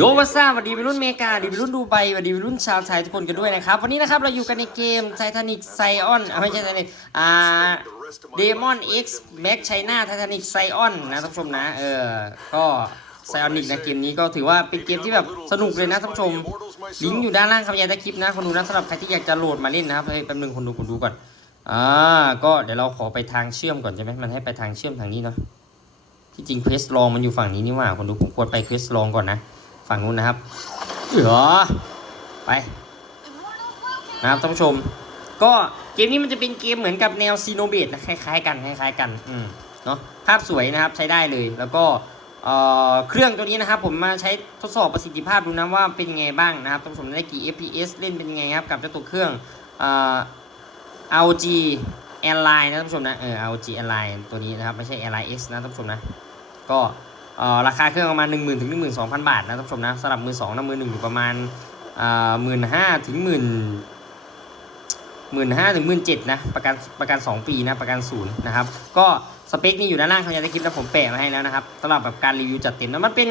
โยวัสซาสวัสดีวัยรุ่นเมกาสวัสดีวัยรุ่นดูไบสวัสดีวัยรุ่นชาวไทยทุกคนกันด้วยนะครับ วันนี้นะครับเราอยู่กันในเกมไททานิกไซออนไม่ใช่ไททานิกอ่าเดมอนเอ็กซ์แม็กไชน่าไททานิกไซออนนะท่านผู้ชมนะ เออ ก็ไซออนิกนะเกมนี้ก็ถือว่าเป็นเกมที่แบบสนุกเลยนะท่านผู้ชม ลิงก์อยู่ด้านล่างครับยายต้คลิปนะคนดูนะสำหรับใครที่อยากจะโหลดมาเล่นนะครับเฮ้ยแป๊บนึงคนดูคนดูก่อนอ่าก็เดี๋ยวเราขอไปทางเชื่อมก่อนใช่ไหมมันให้ไปทางเชื่อมทางนี้เนาะที่จริงเควสลองมันอยู่ฝั่งนี้นี่หว่าคนดูผมควรไปเควสลองก่อนนะ ฝั่งนู้นนะครับเออไปนะครับท่านผู้ชม ก็เกมนี้มันจะเป็นเกมเหมือนกับแนวซีโนเบดนะคล้ายๆกันคล้ายๆกันอืมเนาะภาพสวยนะครับใช้ได้เลยแล้วก็เอ่อเครื่องตัวนี้นะครับผมมาใช้ทดสอบประสิทธิภาพดูนะว่าเป็นยังไงบ้างนะครับท่านผู้ชมได้กี่ fps เล่นเป็นยังไงครับกับเจ้าตัวเครื่องเอ่อ ROG Airline นะท่านผู้ชมนะเออ ROG Airline ตัวนี้นะครับไม่ใช่ Airline X นะท่านผู้ชมนะก็เอ่อ ราคาเครื่องประมาณ 1 0,000ถึง12,000 บาทนะท่านผู้ชมนะสำหรับมือ2นะมือ1อยู่ประมาณหมื่นห้าถึงหมื่นหมื่นห้าถึงหมื่นเจ็ดนะประกันประกัน2ปีนะประกันศูนย์นะครับก็สเปคนี่อยู่ด้านล่างเขาจะได้คลิปแล้วผมแปะมาให้แล้วนะครับสำหรับแบบการรีวิวจัดเต็มนะมันเป็น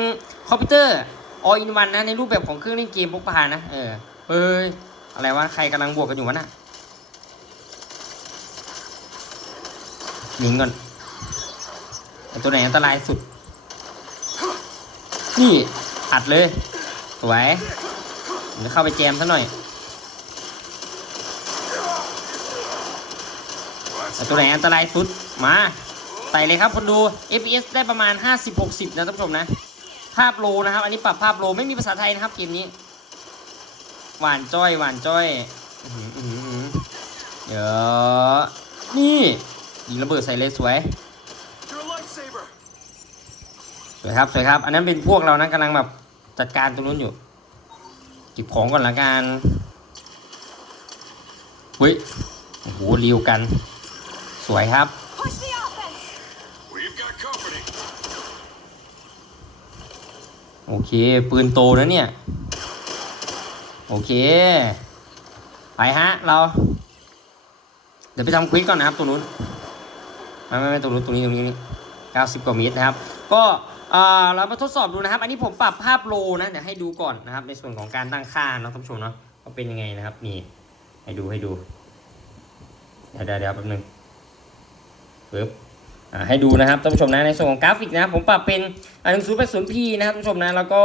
คอมพิวเตอร์ all in one นะในรูปแบบของเครื่องเล่นเกมพกพานะเออเฮ้ยอะไรวะใครกำลังบวกกันอยู่วะน่ะยิงก่อนตัวไหนอันตรายสุด นี่อัดเลยสวยเดี๋ยวเข้าไปแจมซะหน่อยตัวไหนอันตรายสุดมาใส่เลยครับคนดู FPS ได้ประมาณ 50-60 นะท่านผู้ชมนะ ภาพโลนะครับ อันนี้ปรับภาพโลไม่มีภาษาไทยนะครับเกมนี้ หวานจ้อยหวานจ้อยเดี๋ยวนี่ยิงระเบิดใส่เลยสวย วยครับสวยครับ อันนั้นเป็นพวกเรานะกำลังแบบจัดการตรงนู้นอยู่เก็บของก่อนละกันเฮ้ยโอ้โหเรียวกัน สวยครับโอเค ปืนโตนะเนี่ย โอเค ไปฮะ เรา เดี๋ยวไปทำควิสก่อนนะครับตรงนู้นไม่ไม่ไม่ตรงนู้นตรงนี้ตรงนี้นี่เก้าสิบกว่าเมตรนะครับ ก็ เรามาทดสอบดูนะครับ อันนี้ผมปรับภาพโลนะเดี๋ยวให้ดูก่อนนะครับ ในส่วนของการตั้งค่าเนาะท่านผู้ชมเนาะว่าเป็นยังไงนะครับนี่ให้ดูให้ดูเดี๋ยวเดี๋ยวเรียวแป๊บนึงปึ๊บให้ดูนะครับท่านผู้ชมนะในส่วนของกราฟิกนะผมปรับเป็นหนึ่งศูนย์แปดศูนย์พีนะครับท่านผู้ชมนะแล้วก็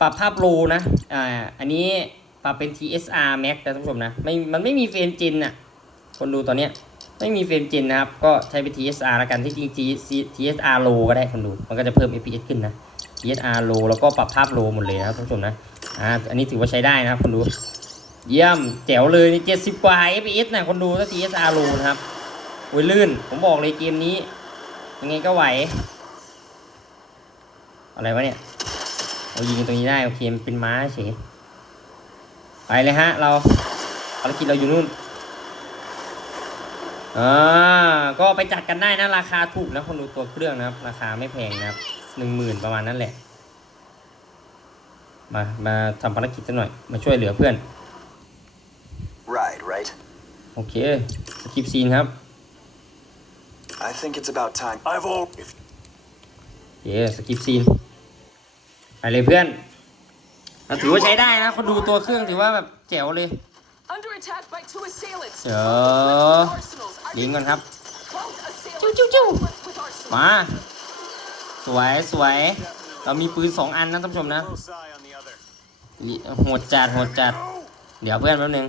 ปรับภาพโลนะอ่าอันนี้ปรับเป็น TSR Max นะท่านผู้ชมนะไม่มันไม่มีเฟรมเจนน่ะคนดูตอนเนี้ย ไม่มีเฟรมเจนนะครับ ก็ใช้เป็น TSR แล้วกันที่จริง TSR Low ก็ได้คนดู มันก็จะเพิ่ม FPS ขึ้นนะ TSR Low แล้วก็ปรับภาพโลหมดเลยนะครับท่านผู้ชมนะ อ่า อันนี้ถือว่าใช้ได้นะครับคนดู เยี่ยมแจ๋วเลยนี่70 กว่า FPS นะคนดูถ้า TSR Low นะครับโอ้ยลื่น ผมบอกเลยเกมนี้ ยังไงก็ไหว อะไรวะเนี่ยโอ้ยิงตรงนี้ได้โอเคมันเป็นม้าเฉยไปเลยฮะเราภารกิจเราอยู่นู่น อ่าก็ไปจัดกันได้นะราคาถูกนะคนดูตัวเครื่องนะครับ ราคาไม่แพงนะครับหนึ่งหมื่นประมาณนั้นแหละ มามาทำภารกิจสักหน่อย มาช่วยเหลือเพื่อน Right, right. โอเคสกิปซีนครับ I think it's about time. I've all. If เย้สกิปซีนไปเลยเพื่อนอะถือว่าใช้ได้นะ คนดูตัวเครื่องถือว่าแบบแจ๋วเลย Under attack by two assailants. Trời Both arsenals are ลิงก์ก่อนครับ Both assailants equipped with arsenals. มา สวยสวย เรามีปืนสองอันนะท่านผู้ชมนะ close eye on the other. โหดจัดโหดจัด เดี๋ยวเพื่อนแป๊บนึง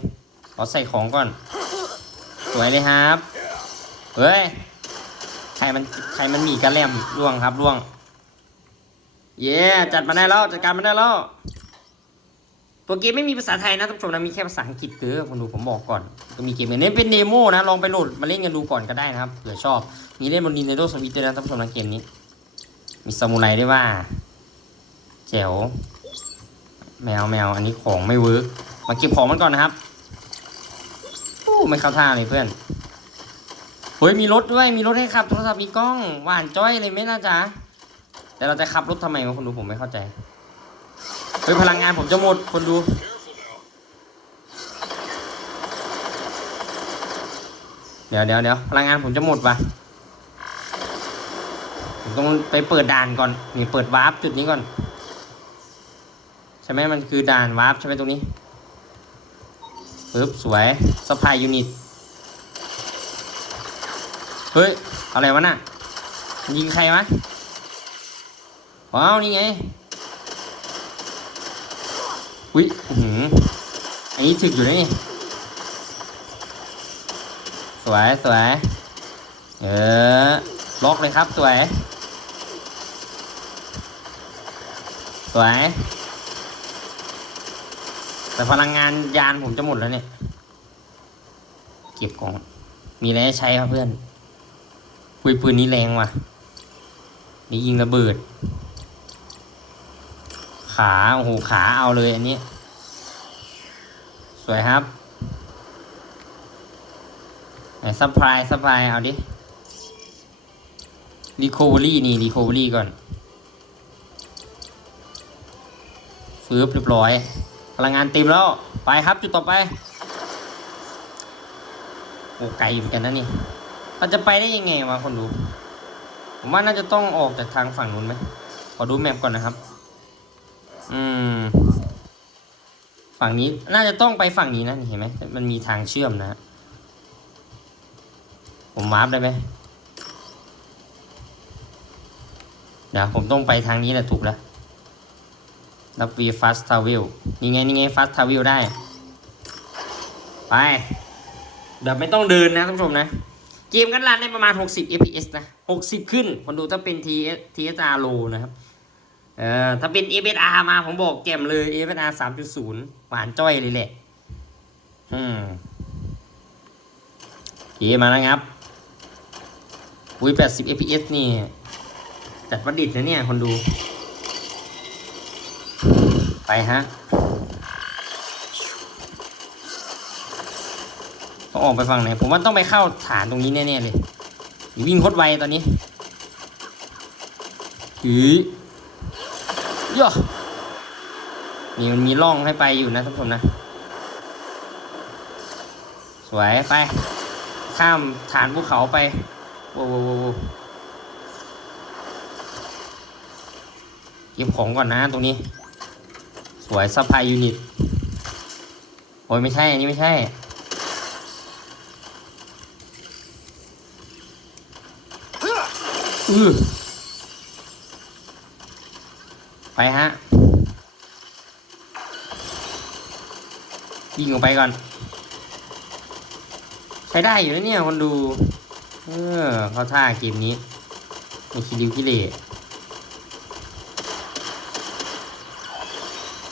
ขอใส่ของก่อน สวยเลยครับ เฮ้ย ใครมันใครมันมีกระแลมล่วงครับล่วง เย้จัดมาได้แล้วจัดการมาได้แล้ว ตัวเกมไม่มีภาษาไทยนะท่านผู้ชมนะมีแค่ภาษาอังกฤษคือคนดูผมบอกก่อนก็มีเกมนี้เป็นเดโมนะลองไปโหลดมาเล่นกันดูก่อนก็ได้นะครับเผื่อชอบ มีเล่นบน Nintendo Switch ด้วยนะท่านผู้ชมนะเกมนี้ มีซามูไรด้วยว่าแจ๋วแมวแมวอันนี้ของไม่เวิร์กมาเก็บของมันก่อนนะครับอู้ไม่เข้าท่าเลยเพื่อนเฮ้ยมีรถด้วยมีรถให้ขับโทรศัพท์มีกล้องหวานจ้อยเลยไหมนะจ๊ะแต่เราจะขับรถทำไมวะคนดูผมไม่เข้าใจ ฮ้ยพลังงานผมจะหมดคนดู เดี๋ยวเดี๋ยวเดี๋ยวพลังงานผมจะหมดว่ะผมต้องไปเปิดด่านก่อน นี่เปิดวาร์ปจุดนี้ก่อน ใช่ไหมมันคือด่านวาร์ปใช่ไหมตรงนี้ปึ๊บสวยสปายยูนิต เฮ้ย อะไรวะน่ะ ยิงใครวะว้าว นี่ไง อุ้ยอือหืออันนี้ถึกอยู่นะนี่สวยสวยเออล็อกเลยครับสวย สวย แต่พลังงานยานผมจะหมดแล้วเนี่ย เก็บของ มีอะไรใใช้ครับเพื่อนคุยปืนนี้แรงว่ะ นี่ยิงระเบิด ขาโอ้โหขาเอาเลยอันนี้ สวยครับไหนซัพพลายซัพพลายเอาดิรีโคเวอรี่นี่รีโคเวอรี่ก่อนฟื้บเรียบร้อย พลังงานเต็มแล้ว ไปครับจุดต่อไป โอ้ไกลอยู่เหมือนกันนะนี่เราจะไปได้ยังไงวะคนดู ผมว่าน่าจะต้องออกจากทางฝั่งนู้นไหมขอดูแมปก่อนนะครับ อืม ฝั่งนี้น่าจะต้องไปฝั่งนี้นะเห็นไหมมันมีทางเชื่อมนะ ผมวาร์ปได้ไหมเดี๋ยวผมต้องไปทางนี้แหละถูกแล้วรับวีฟาสทาวิลนี่ไงนี่ไงฟาสทาวิลได้ ไปแบบไม่ต้องเดินนะท่านผู้ชมนะ เกมกันรันได้ประมาณ 60 fps นะ 60 ขึ้นคนดูถ้าเป็น TSR low นะครับ เออถ้าเป็น FSR มาผมบอกแกมเลย FSR 3.0 หวานจ้อยเลยแหละ อืมเกมมาแล้วครับอุ้ย80 fps นี่จัดประดิษฐ์นะเนี่ย คนดู ไปฮะต้องออกไปฝั่งไหน ผมว่าต้องไปเข้าฐานตรงนี้แน่ ๆ เลย วิ่งโคตรไวตอนนี้หือ ย่อนี่มันมีร่องให้ไปอยู่นะทุกคนนะ สวยไป ข้ามฐานภูเขาไปโว้โว้โว้โว้เก็บของก่อนนะตรงนี้ สวยซัพพลายยูนิต โอ้ยไม่ใช่ อันนี้ไม่ใช่ อือ ไปฮะ ยิงออกไปก่อน ใช้ได้อยู่นะเนี่ยคนดู เออเขาท่าเกมนี้ไม่คิดดิวคิเล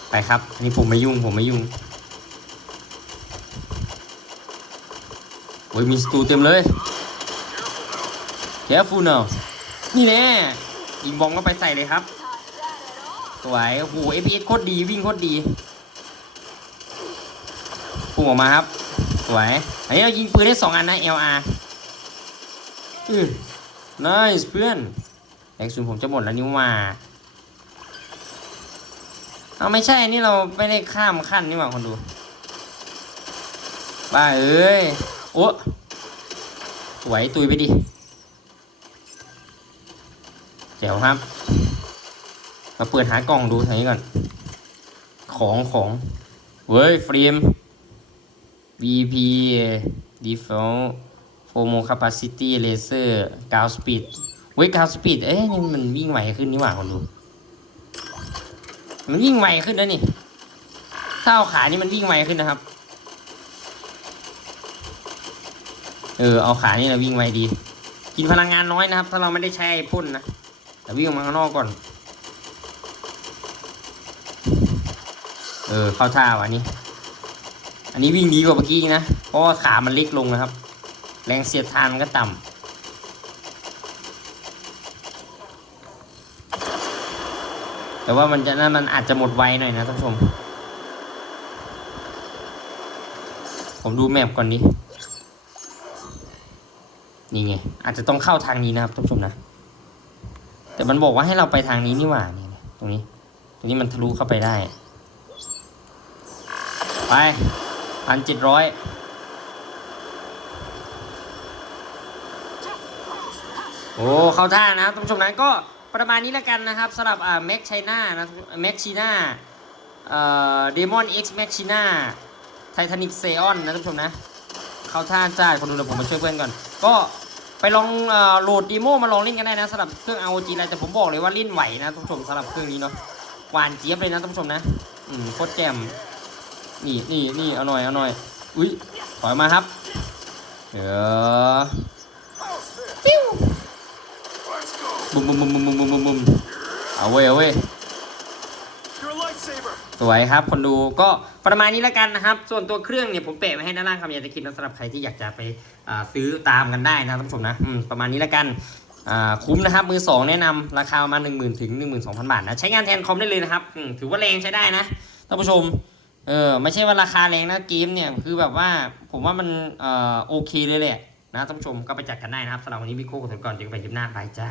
ไปครับ อันนี้ผมไม่ยุ่งผมไม่ยุ่งโอ้ยมีสตูเต็มเลย careful now นี่แน่ยิงบอมก็ไปใส่เลยครับ สวยโอ้โห FPS โคตรดีวิ่งโคตรดีพุ่งออกมาครับ สวยอันนี้เรายิงปืนได้สองอันนะ LR อือ nice เพื่อนแรงสูนผมจะหมดแล้วนิวมาเอาไม่ใช่นี่เราไม่ได้ข้ามขั้นนี่หว่าคนดู บ้าเอ้ย โอ้สวยตุยไปดิเดี๋วครับ มาเปิดหากล่องดูทางนี้ก่อน ของของเว้ยฟรีม VP Default Fomo Capacity Laser กาวสปีดเว้ยกาวสปีดเอ๊ะนี่มันวิ่งไวขึ้นนี่หว่าคนดูมันวิ่งไวขึ้นแล้วนี่ถ้าเอาขานี่มันวิ่งไวขึ้นนะครับ เออเอาขานี่นะวิ่งไวดี กินพลังงานน้อยนะครับ ถ้าเราไม่ได้ใช้ไอ้พ่นนะแต่วิ่งออกมาข้างนอกก่อน เออเข้าท่าวะนี่อันนี้วิ่งดีกว่าเมื่อกี้นะ เพราะว่าขามันเล็กลงนะครับ แรงเสียดทานมันก็ต่ำแต่ว่ามันจะนั่นมันอาจจะหมดไวหน่อยนะท่านผู้ชม ผมดูแมปก่อนดิ นี่ไง อาจจะต้องเข้าทางนี้นะครับท่านผู้ชมนะ แต่มันบอกว่าให้เราไปทางนี้นี่หว่านี่ตรงนี้ ตรงนี้มันทะลุเข้าไปได้ ไปพันเจ็ดร้อยโอ้เข้าท่านะครับท่านผู้ชมนะก็ประมาณนี้แล้วกันนะครับสำหรับอ่าแม็กไชน่านะแม็กชีน่าเอ่อ Demon X Machina Titanic Xeon นะท่านผู้ชมนะ เข้าท่าจ้าคนดูเดี๋ยวผมมาช่วยเพื่อนก่อน ก็ไปลองโหลดดีโมมาลองเล่นกันได้นะสำหรับเครื่อง ROG อะไรแต่ผมบอกเลยว่าเล่นไหวนะท่านผู้ชมสำหรับเครื่องนี้เนาะหวานเจี๊ยบเลยนะท่านผู้ชมนะ อืมโคตรแจ่ม นี่นี่นี่เอาหน่อยเอาหน่อย อุ้ยถอยมาครับ เออปิ้มบุมบุมบุมบุมบุมบุมบุมเอาเว้ยเอาเว้ยสวยครับ คนดูก็ประมาณนี้แล้วกันนะครับ ส่วนตัวเครื่องเนี่ยผมเปะไว้ให้ด้านล่างคำอยากจะคิดนะสำหรับใครที่อยากจะไปซื้อตามกันได้นะท่านผู้ชมนะประมาณนี้แล้วกันคุ้มนะครับ มือ 2 แนะนำราคาประมาณ 1 0,000 ถึง 12,000 บาทนะ ใช้งานแทนคอมได้เลยนะครับ ถือว่าแรงใช้ได้นะท่านผู้ชม เออไม่ใช่ว่าราคาแรงนะเกมเนี่ยคือแบบว่าผมว่ามันเอ่อโอเคเลยแหละนะท่านผู้ชมก็ไปจัดกันได้นะครับสำหรับวันนี้พี่โก้ขอตัวก่อนเจอกันใหม่คลิปหน้าบายจ้า